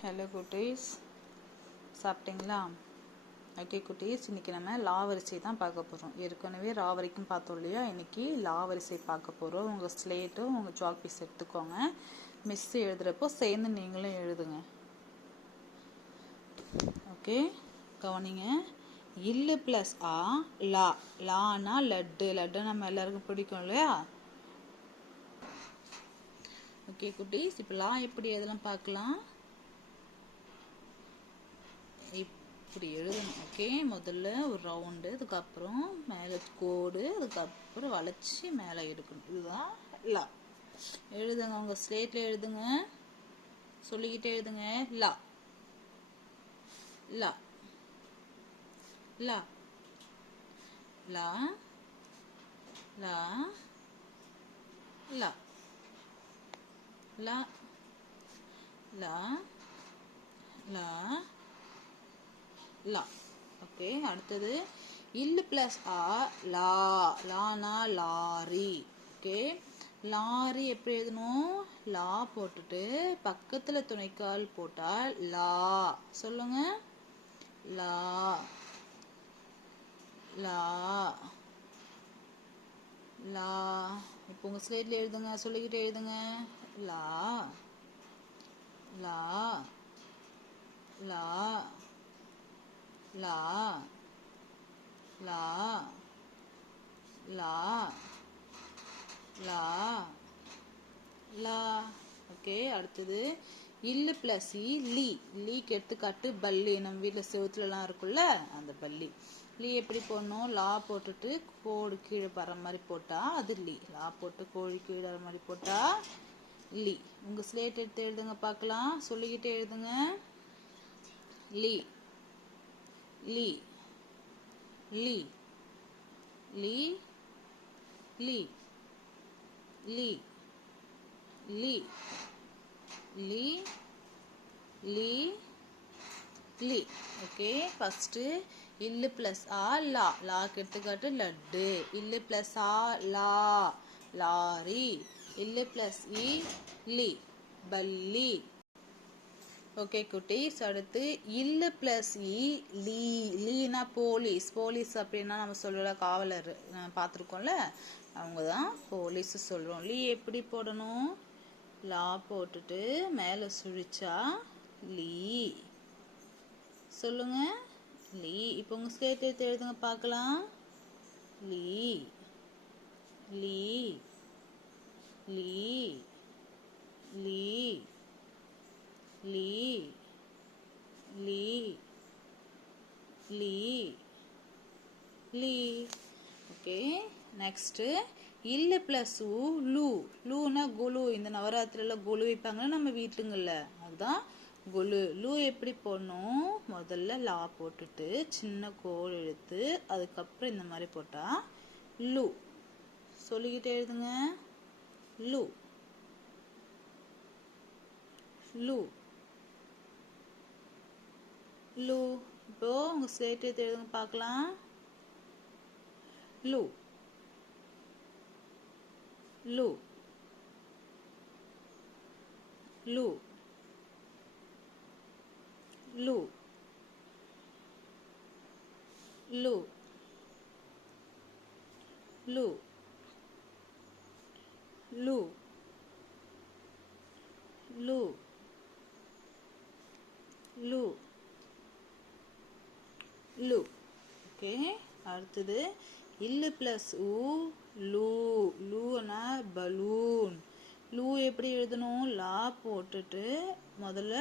Hello குட்டீஸ், சாப்பிட்டீங்களா? Okay குட்டீஸ், இன்றைக்கி நம்ம லா வரிசை தான் பார்க்க போகிறோம். ஏற்கனவே ரா வரைக்கும் பார்த்தோம் இல்லையா? இன்றைக்கி லா வரிசை பார்க்க போகிறோம். உங்கள் ஸ்லேட்டும் உங்கள் சாக் பீஸ் எடுத்துக்கோங்க. மிஸ் எழுதுகிறப்போ சேர்ந்து நீங்களும் எழுதுங்க. ஓகே, கவனிங்க. இல்லு ப்ளஸ் ஆ லா. லானா லட்டு. லட்டு நம்ம எல்லாருக்கும் பிடிக்கும் இல்லையா? ஓகே குட்டீஸ், இப்போ லா எப்படி எழுதலாம் பார்க்கலாம். இப்படி எழுதணும். ஓகே, முதல்ல ஒரு ரவுண்டு, அதுக்கப்புறம் மேலே கோடு, அதுக்கப்புறம் வளைச்சி மேலே எடுக்கணும். இதுதான் லா. எழுதுங்க, உங்கள் ஸ்லேட்டில் எழுதுங்க, சொல்லிக்கிட்டே எழுதுங்க. லா லா லா லா லா லா லா லா லா லா. ஓகே, அடுத்தது இல்லு பிளஸ் ஆ லா. Lana lorry. ஓகே, லாரி எப்படி எழுதணும்? லா போட்டுட்டு பக்கத்துல துணைக்கால் போட்டால் லா. சொல்லுங்க. லா லா லா. இப்போ உங்க ஸ்லேட்ல எழுதுங்க, சொல்லிக்கிட்டே எழுதுங்க. லா லா லா லா லா லா லா லா. ஓகே, அடுத்தது இல்லு பிளஸ் இ லீ. லீக்கு எடுத்துக்காட்டு பல்லி. நம்ம வீட்டில் செவுத்துலலாம் இருக்குல்ல, அந்த பல்லி. லீ எப்படி போடணும்? லா போட்டுட்டு கோடு கீழே வர மாதிரி போட்டா அது லீ. லா போட்டு கோழி கீழே வர மாதிரி போட்டா லீ. உங்க ஸ்லேட் எடுத்து எழுதுங்க பார்க்கலாம், சொல்லிக்கிட்டே எழுதுங்க. லீ லீ லீ லீ லீ லீ லீ லீ லீ லீ. ஓகே, ஃபர்ஸ்ட் இல்லு பிளஸ் ஆ லா. லாக்கு எடுத்துக்காட்டு லட்டு. இல்லு பிளஸ் ஆ லா லாரி. இல்லு பிளஸ் இ லீ பல்லி. ஓகே குட்டீஸ், அடுத்து இல்லு பிளஸ் இ லீ. லீனா போலீஸ். போலீஸ் அப்படின்னா நம்ம சொல்லல, காவலர் பார்த்துருக்கோம்ல, அவங்க தான் போலீஸ் சொல்றோம். லீ எப்படி போடணும்? லா போட்டுட்டு மேலே சுழிச்சா லீ. சொல்லுங்க. லீ. இப்போ உங்க ஸ்லேட் எடுத்து எழுதுங்க பார்க்கலாம். லீ லீ லீ லீ லீ லீ லீ லீ. ஓகே, நெக்ஸ்ட் இல்லு பிளஸ் ஊ லூ. லூனா குலு. இந்த நவராத்திரில குலு வைப்பாங்கன்னா நம்ம வீட்டுங்கள்ல, அதுதான் குலு. லூ எப்படி போடணும்? முதல்ல லா போட்டுட்டு சின்ன கோடு எடுத்து அதுக்கப்புறம் இந்த மாதிரி போட்டா லூ. சொல்லிக்கிட்டே எழுதுங்க. லூ லூ லூ. இப்போ உங்க ஸ்லேட் எடுத்து எழுதுங்க பார்க்கலாம். லூ லூ லூ லூ லூ லூ லூ லூ லூ லூ. ஓகே, அடுத்தது இல்லு பிளஸ் ஊ லூ. லூனா பலூன். லூ எப்படி எழுதணும்? லா போட்டுட்டு முதல்ல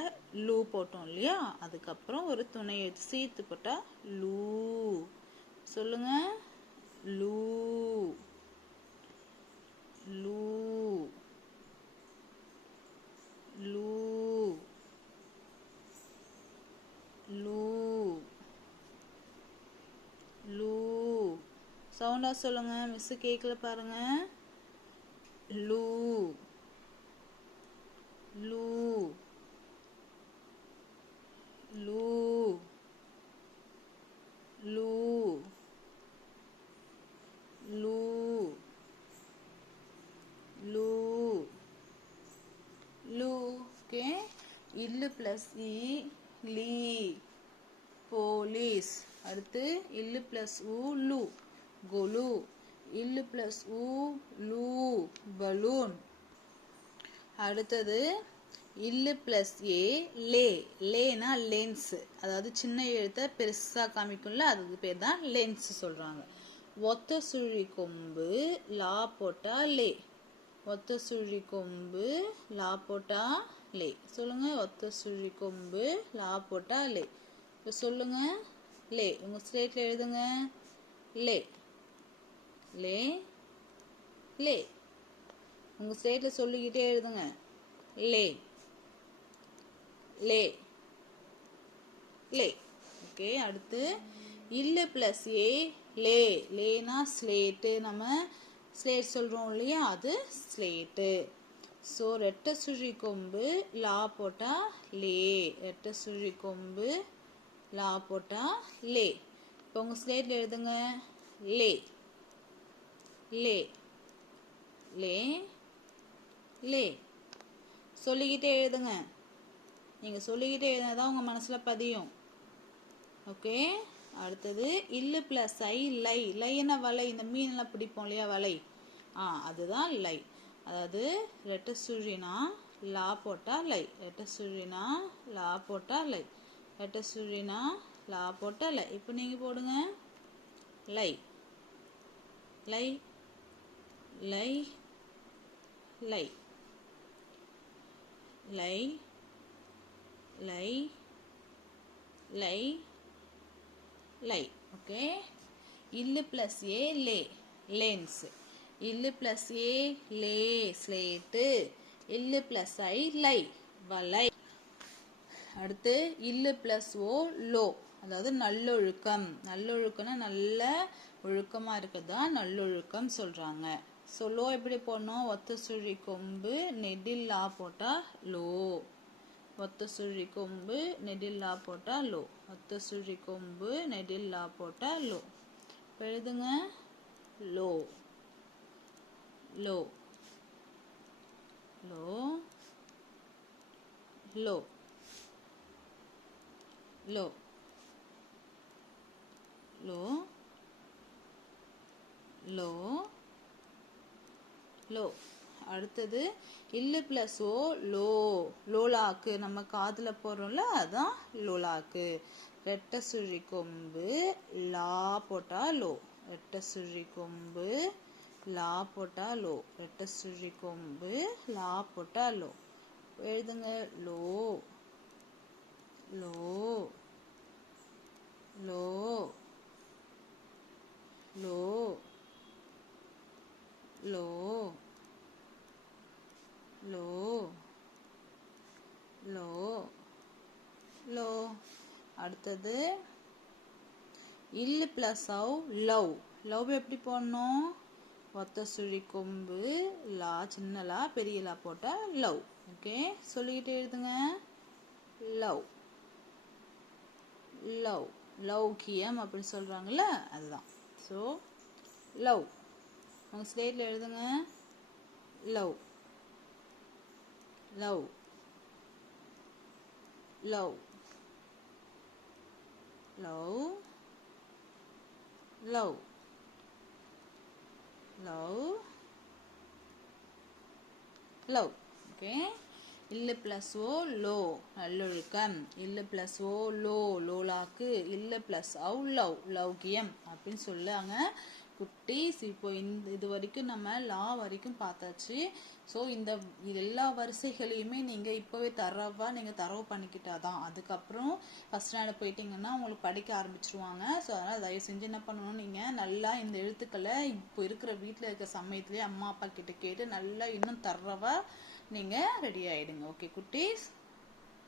லூ போட்டோம் இல்லையா, அதுக்கப்புறம் ஒரு துணை எழுத்து சீத்து போட்டா லூ. சொல்லுங்க. லூ லூ லூ லூ லூ. சவுண்டா சொல்லுங்க, மிஸ் கேட்கல பாருங்க. லூ லூ லூ லூ லூ லூ லூ. ஓகே, இல்லு பிளஸ் இ லீ போலீஸ். அடுத்து இல்லு பிளஸ் உ லு கொலு. இல்லு பிளஸ் உ லூ பலூன். அடுத்தது இல்லு plus A Leh. Lena lens, அதாவது சின்ன எழுத்தை பெருசா காமிக்கும்ல, அதுக்கு பேர் தான் லென்ஸ் சொல்றாங்க. ஒத்த சுழி கொம்பு லா போட்டா லே. ஒத்த சுழி கொம்பு லா போட்டா லே. சொல்லுங்க, ஒத்த சுழி கொம்பு லா போட்டா லே. இப்போ சொல்லுங்க, லே. உங்க ஸ்லேட்ல எழுதுங்க, லே லே லே. உங்க ஸ்லேட்ல சொல்லிக்கிட்டே எழுதுங்க, லே லே லே. ஓகே. அடுத்து இல்லு plus A Leh. Lena slate, நம்ம ஸ்லேட் சொல்றோம் இல்லையா, அது ஸ்லேட்டு. ஸோ ரெட்டை சுழி கொம்பு லா போட்டா லே. ரெட்டை சுழி கொம்பு லா போட்டா லே. இப்போ உங்க ஸ்லேட்ல எழுதுங்க, லே லே லே லே. சொல்லிக்கிட்டே எழுதுங்க. நீங்க சொல்லிக்கிட்டே எழுதினாதான் உங்க மனசுல பதியும். ஓகே. அடுத்தது இல்லு பிளஸ் ஐ லை. லைன்னா வலை, இந்த மீன் எல்லாம் பிடிப்போம் இல்லையா, வலை. அதுதான் லை. அதாவது ரெட்டை சுழினா லா போட்டா லை. ரெட்டை சுழினா லா போட்டா லை. ரெட்டை சுழினா லா போட்டா லை. இப்போ நீங்க போடுங்க, லை லை லை லை லை லை லை லை. ஓகே. இல்லு பிளஸ் ஏ லே லென்ஸ். இல்லு பிளஸ் ஏ லே ஸ்லேட்டு. இல்லு பிளஸ் ஐ லை வலை. அடுத்து இல்லு பிளஸ் ஓ லோ, அதாவது நல்லொழுக்கம். நல்லொழுக்கம்னா நல்ல ஒழுக்கமா இருக்குதான் நல்லொழுக்கம் சொல்றாங்க. ஸோ லோ எப்படி போடணும், ஒத்த சுழி கொம்பு நெடில் லா போட்டா லோ. ஒத்த சுழி கொம்பு நெடில் லா போட்டா லோ. ஒத்த சுழி கொம்பு நெடில் லா போட்டா லோ. எழுதுங்க, low low low low low low low low. அடுத்தது இல்லு பிளஸ் ஓ லோ. லோலாக்கு, நம்ம காதுல போடுறோம்ல, அதான் லோலாக்கு. ரெட்டை சுழி கொம்பு லா போட்டா லோ. ரெட்டை சுழி கொம்பு லா போட்டா லோ. ரெட்டை சுழி கொம்பு லா போட்டா லோ. எழுதுங்க, low low low low low low low low. அடுத்தது இல்லு பிளஸ் ஆவ் லவ். லவ் எப்படி போடணும், ஒத்த சுழி கொம்பு லா சின்ன லா பெரிய லா போட்டா லவ். ஓகே. சொல்லிக்கிட்டே எழுதுங்க, லவ் லவ். லௌக்கியம் அப்படின்னு சொல்றாங்கல்ல, அதுதான். So love. உங்க ஸ்லேட்ல எழுதுங்க, love love love love love love love. Okay. இல்லு பிளஸ் ஓ லோ நல்லொழுக்கம். இல்லு பிளஸ் ஓ லோ லோலாக்கு. இல்லு பிளஸ் அவு லவ் லௌகியம் அப்படின்னு சொல்லுவாங்க குட்டீஸ். இப்போ இது வரைக்கும் நம்ம லா வரைக்கும் பார்த்தாச்சு. ஸோ இந்த எல்லா வரிசைகளையுமே நீங்க இப்பவே தரவு பண்ணிக்கிட்டாதான் அதுக்கப்புறம் ஃபர்ஸ்ட் ஸ்டாண்டர்ட் போயிட்டீங்கன்னா உங்களுக்கு படிக்க ஆரம்பிச்சிருவாங்க. ஸோ அதனால தயவு செஞ்சு என்ன பண்ணணும், நீங்க நல்லா இந்த எழுத்துக்களை இப்போ இருக்கிற வீட்டில் இருக்கிற சமயத்திலேயே அம்மா அப்பா கிட்ட கேட்டு நல்லா இன்னும் தரவா நீங்க ரெடி ஆயிடுங்க. ஓகே குட்டீஸ்.